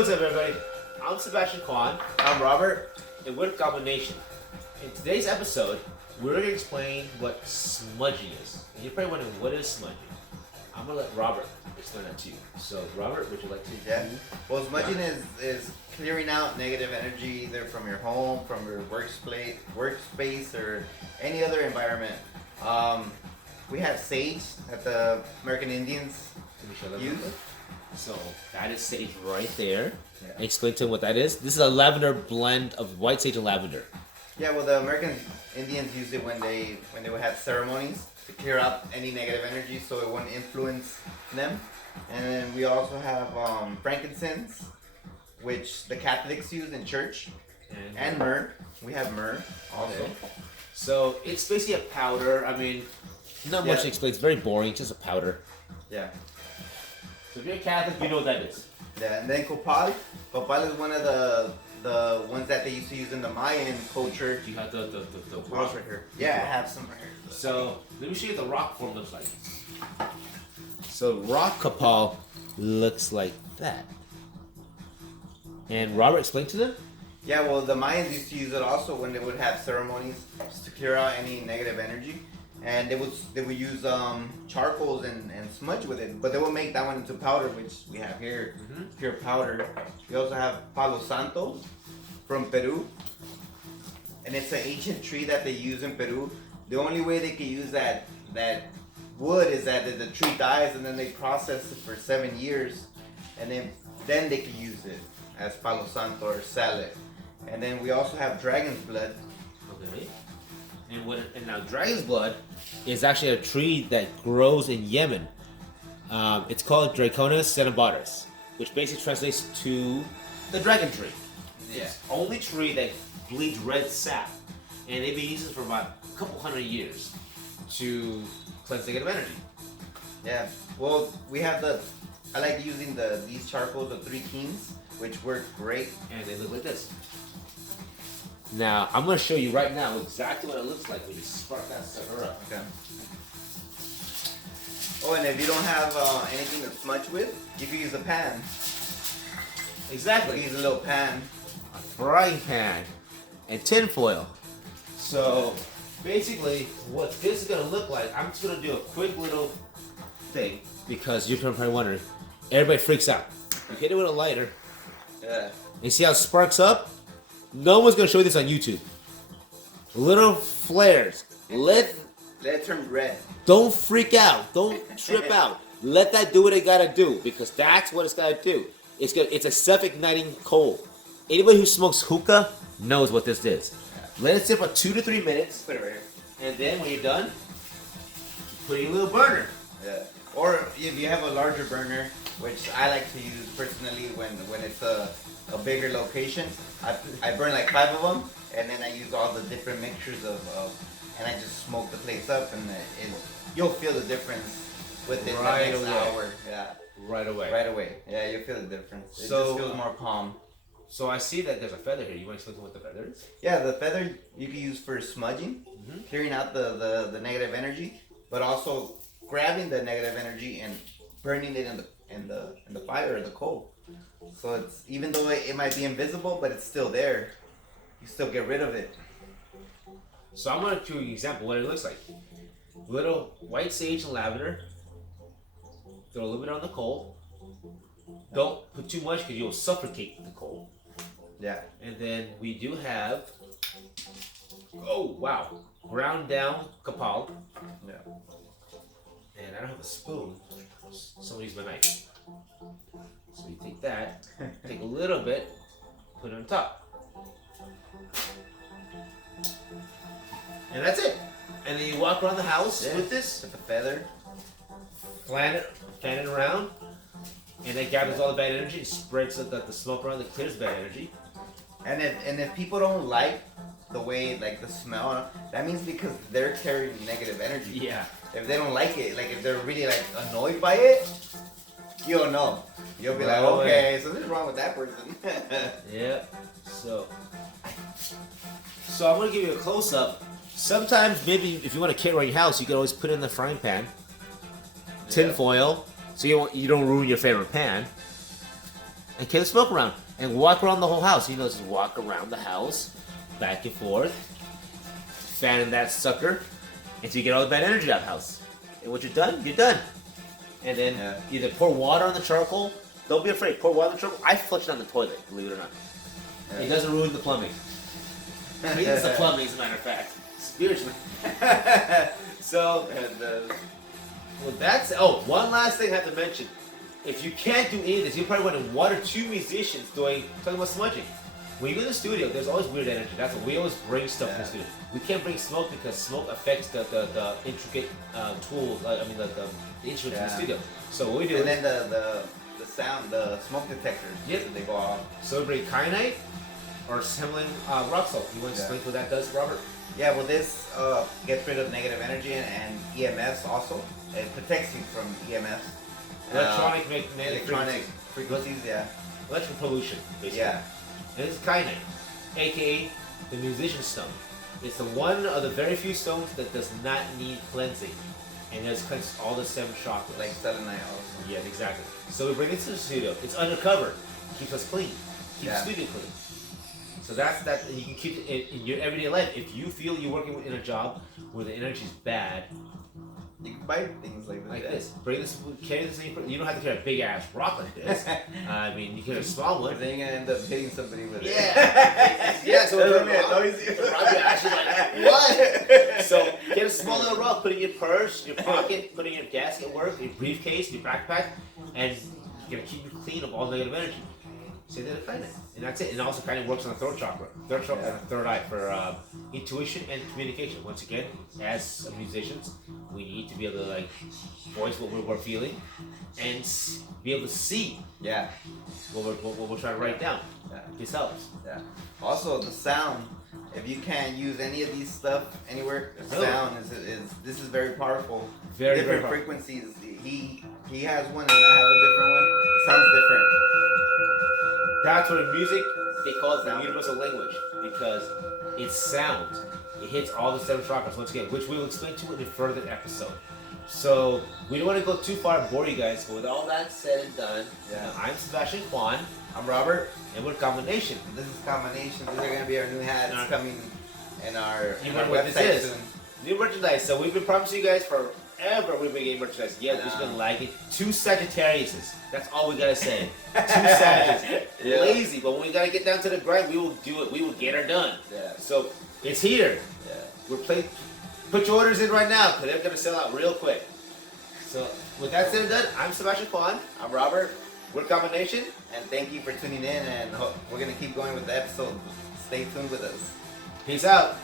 what's up, everybody? I'm Sebastian Kwan. I'm Robert. And we're Combination. In today's episode, we're going to explain what smudging is. And you're probably wondering, what is smudging? I'm going to let Robert explain that to you. So, Robert, would you like to? Yeah. Well, smudging is clearing out negative energy either from your home, from your workspace, or any other environment. We have sage that the American Indians use. So, that is sage right there. Yeah. Explain to him what that is. This is a lavender blend of white sage and lavender. Yeah, well, the American Indians used it when they would have ceremonies to clear out any negative energy, so it wouldn't influence them. And then we also have frankincense, which the Catholics use in church, and myrrh. We have myrrh also. Okay. So it's basically a powder. I mean, not much to explain. It's very boring. Just a powder. Yeah. So if you're a Catholic, you know what that is. Yeah, and then copal. Copal is one of the ones that they used to use in the Mayan culture. You have the rock right here. Yeah, I have some right here. So let me show you what the rock form looks like. So rock copal looks like that. And Robert, explain to them. Yeah, well, the Mayans used to use it also when they would have ceremonies just to clear out any negative energy. And they would use charcoals and smudge with it, but they will make that one into powder, which we have here, pure powder. We also have Palo Santo from Peru, and it's an ancient tree that they use in Peru. The only way they can use that wood is that the tree dies and then they process it for 7 years, and then they can use it as Palo Santo or sell it. And then we also have dragon's blood. Okay. And now dragon's blood is actually a tree that grows in Yemen. It's called Draconis senabatus, which basically translates to the dragon tree. Yeah. It's the only tree that bleeds red sap, and they've been using it for about a couple hundred years to cleanse negative energy. Yeah. Well, we have I like using these charcoals, the 3 Kings, which work great. And they look like this. Now, I'm going to show you right now exactly what it looks like when you spark that sucker up. Okay. Oh, and if you don't have anything to smudge with, you can use a pan. Exactly. You can use a little pan. A frying pan and tin foil. So, basically, what this is going to look like, I'm just going to do a quick little thing because you're probably wondering, everybody freaks out. You hit it with a lighter. Yeah. You see how it sparks up? No one's gonna show you this on YouTube. Little flares. Let it turn red. Don't freak out. Don't trip out. Let that do what it gotta do, because that's what it's gotta do. It's a self-igniting coal. Anybody who smokes hookah knows what this is. Let it sit for 2 to 3 minutes. Put it right here. And then when you're done, put in a little burner. Yeah. Or if you have a larger burner, which I like to use personally when it's a bigger location, I burn like 5 of them, and then I use all the different mixtures and I just smoke the place up, and you'll feel the difference within the next hour. Yeah. Right away. Right away. Yeah, you'll feel the difference. It So, just feels more calm. So I see that there's a feather here. You want to explain what the feather is? Yeah, the feather you can use for smudging, clearing out the negative energy, but also grabbing the negative energy and burning it in the fire or the coal. So it's, even though it might be invisible, but it's still there. You still get rid of it. So I'm going to give you an example of what it looks like. Little white sage and lavender. Throw a little bit on the coal. Don't put too much because you'll suffocate the coal. Yeah. And then we do have, oh wow, ground down copal. Yeah. And I don't have a spoon. Somebody use my knife. So you take that, take a little bit, put it on top. And that's it. And then you walk around the house with this. With the feather. Fan it around. And it gathers all the bad energy and spreads the smoke around that clears bad energy. And if people don't like the way, like, the smell, that means because they're carrying negative energy. Yeah. If they don't like it, like if they're really like annoyed by it, you'll know. You'll be like, okay, so this is wrong with that person. Yeah. So I'm gonna give you a close up. Sometimes maybe if you want to carry around your house, you can always put it in the frying pan, tin foil, so you don't ruin your favorite pan. and carry the smoke around and walk around the whole house. You know, just walk around the house, back and forth, fanning that sucker until you get all the bad energy out of the house. And once you're done, you're done. And then either pour water on the charcoal. Don't be afraid. Pour water on the charcoal. I flush it on the toilet, believe it or not. It doesn't ruin the plumbing. Cleans the plumbing, as a matter of fact. Spiritually. So, well, that's... Oh, one last thing I have to mention. If you can't do any of this, you probably want one or two musicians talking about smudging. When you go to the studio, there's always weird energy. That's why we always bring stuff to the studio. We can't bring smoke because smoke affects the intricate tools. The instruments in the studio. So what we do and then the sound, the smoke detectors. Yep. They go off. So we bring kyanite or assembling rock salt. You want to explain what that does, Robert? Yeah, well, this gets rid of negative energy and EMFs also. It protects you from EMFs. Electronic frequencies, yeah. Electrical pollution, basically. Yeah. And this is kyanite, aka the musician's stone. It's the one of the very few stones that does not need cleansing. And it cleanses all the 7 chakras. Like selenite also. Yeah, exactly. So we bring it to the studio. It's undercover. Keeps us clean. Keeps the studio clean. So that's that. You can keep it in your everyday life. If you feel you're working in a job where the energy is bad, you can buy things like this. Bring this, carry this. You don't have to carry a big ass rock like this. I mean, you can carry a small one. Then you're gonna end up hitting somebody with it. Yeah. So actually like what? So get a small little rock, put it in your purse, your pocket, put it in your desk at work, your briefcase, your backpack, and you're gonna keep you clean of all negative energy. Say that kind of, and that's it. And it also kind of works on the third chakra, third eye for intuition and communication. Once again, as musicians, we need to be able to like voice what we're feeling and be able to see what we're trying to write down. Yeah. This helps. Yeah. Also, the sound. If you can't use any of these stuff anywhere, the sound is very powerful. Very different very frequencies. He has one and I have a different one. It sounds different. That's what in music they call it the universal language, because it's sound. It hits all the 7 chakras once again, which we will explain to in a further episode. So we don't want to go too far and bore you guys, but with all that said and done, I'm Sebastian Kwan. I'm Robert. And we're Combination. This is Combination. These are going to be our new hats coming in our website soon. New merchandise. So we've been promising you guys forever we've been getting merchandise. Yeah, we're just going to like it. 2 Sagittariuses. That's all we got to say. 2 Sagittariuses. Lazy, but when we got to get down to the grind, we will do it. We will get her done. Yeah. So it's here. Yeah. Put your orders in right now, because they're going to sell out real quick. So with that said and done, I'm Sebastian Kwan. I'm Robert. We're Combination. And thank you for tuning in, and we're going to keep going with the episode. Stay tuned with us. Peace out.